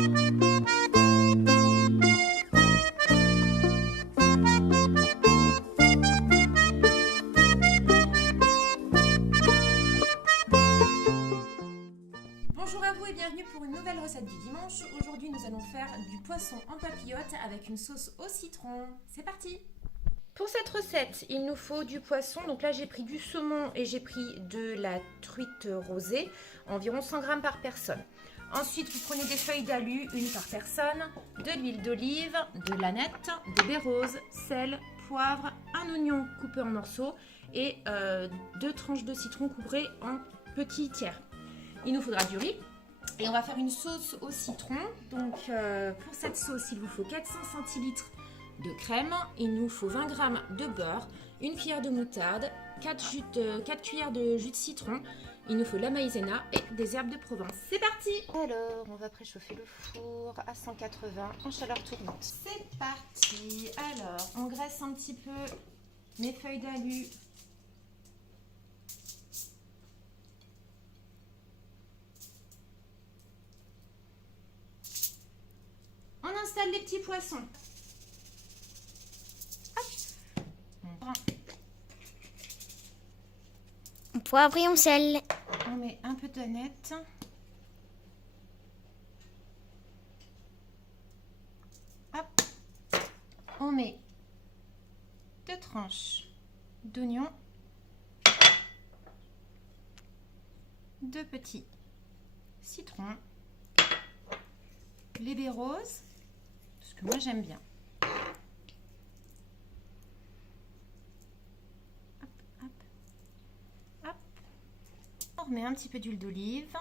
Bonjour à vous et bienvenue pour une nouvelle recette du dimanche. Aujourd'hui nous allons faire du poisson en papillote avec une sauce au citron. C'est parti! Pour cette recette, il nous faut du poisson. Donc là j'ai pris du saumon et j'ai pris de la truite rosée, environ 100 g par personne. Ensuite vous prenez des feuilles d'alu, une par personne, de l'huile d'olive, de l'aneth, des baies roses, sel, poivre, un oignon coupé en morceaux et 2 tranches de citron couperées en petits tiers. Il nous faudra du riz et on va faire une sauce au citron. Donc pour cette sauce, il vous faut 400 centilitres de crème, il nous faut 20 g de beurre, une cuillère de moutarde, 4 cuillères de jus de citron, il nous faut de la maïzena et des herbes de Provence. C'est parti! Alors, on va préchauffer le four à 180 en chaleur tournante. C'est parti! Alors, on graisse un petit peu mes feuilles d'alu. On installe les petits poissons. On poivre et on sel. On met un peu d'aneth. Hop. On met 2 tranches d'oignons. 2 petits citrons. Les baies roses, parce que moi j'aime bien. Hop, hop, hop. On remet un petit peu d'huile d'olive.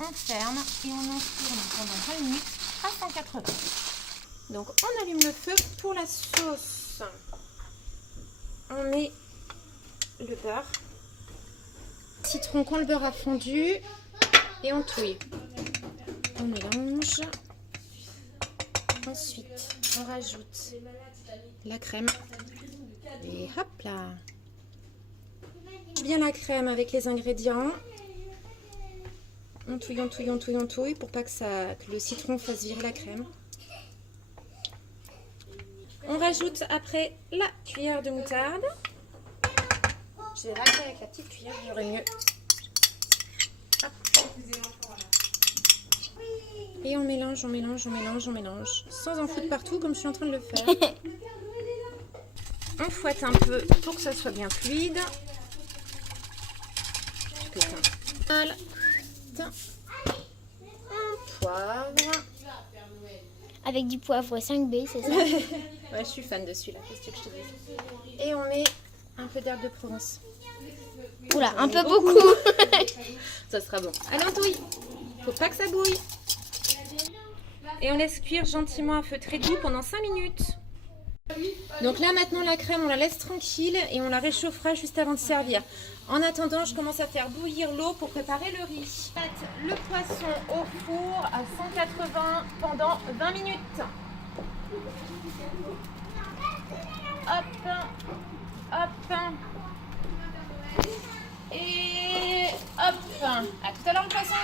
On ferme et on enfourne pendant 20 minutes à 180. Donc on allume le feu pour la sauce. On met le beurre, citron quand le beurre a fondu et on touille. On mélange. Ensuite, on rajoute la crème et hop là. Bien la crème avec les ingrédients. On touille, on touille, on touille, on touille pour pas que le citron fasse virer la crème. On rajoute après la cuillère de moutarde. Je vais racler avec la petite cuillère, j'aurais mieux. Hop. Et on mélange, on mélange, on mélange, on mélange. Sans en foutre partout comme je suis en train de le faire. On fouette un peu pour que ça soit bien fluide. Voilà. Un poivre. Avec du poivre 5B, c'est ça? Ouais, je suis fan de celui-là, qu'est-ce que je te dis. Et on met un peu d'herbe de Provence. Oula, un peu beaucoup. Ça sera bon. Allez, on touille. Faut pas que ça bouille. Et on laisse cuire gentiment à feu très doux pendant 5 minutes. Donc là, maintenant, la crème, on la laisse tranquille et on la réchauffera juste avant de servir. En attendant, je commence à faire bouillir l'eau pour préparer le riz. Le poisson au four à 180 pendant 20 minutes. Hop, hop. Et hop. À tout à l'heure le poisson.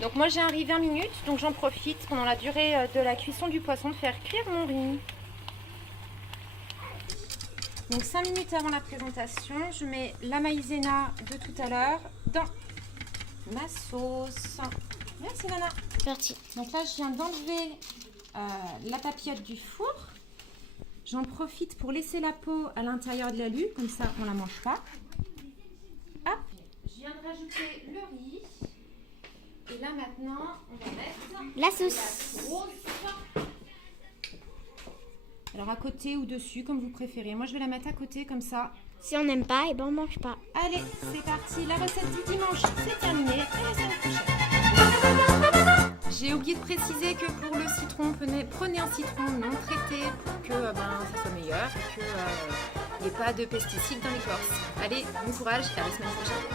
Donc moi j'ai un riz 20 minutes, donc j'en profite pendant la durée de la cuisson du poisson de faire cuire mon riz. Donc 5 minutes avant la présentation, je mets la maïzena de tout à l'heure dans ma sauce. Merci Nana. Parti. Donc là je viens d'enlever la papillote du four. J'en profite pour laisser la peau à l'intérieur de l'alu, comme ça on ne la mange pas. Hop, je viens de rajouter le riz. Et là maintenant, on va mettre La sauce. sauce. Alors à côté ou dessus, comme vous préférez. Moi je vais la mettre à côté comme ça. Si on n'aime pas, et ben on mange pas. Allez, c'est parti. La recette du dimanche, c'est terminé. Et à la semaine prochaine. J'ai oublié de préciser que pour le citron, prenez un citron non traité pour que ça soit meilleur et qu'il n'y ait pas de pesticides dans l'écorce. Allez, bon courage et à la semaine prochaine.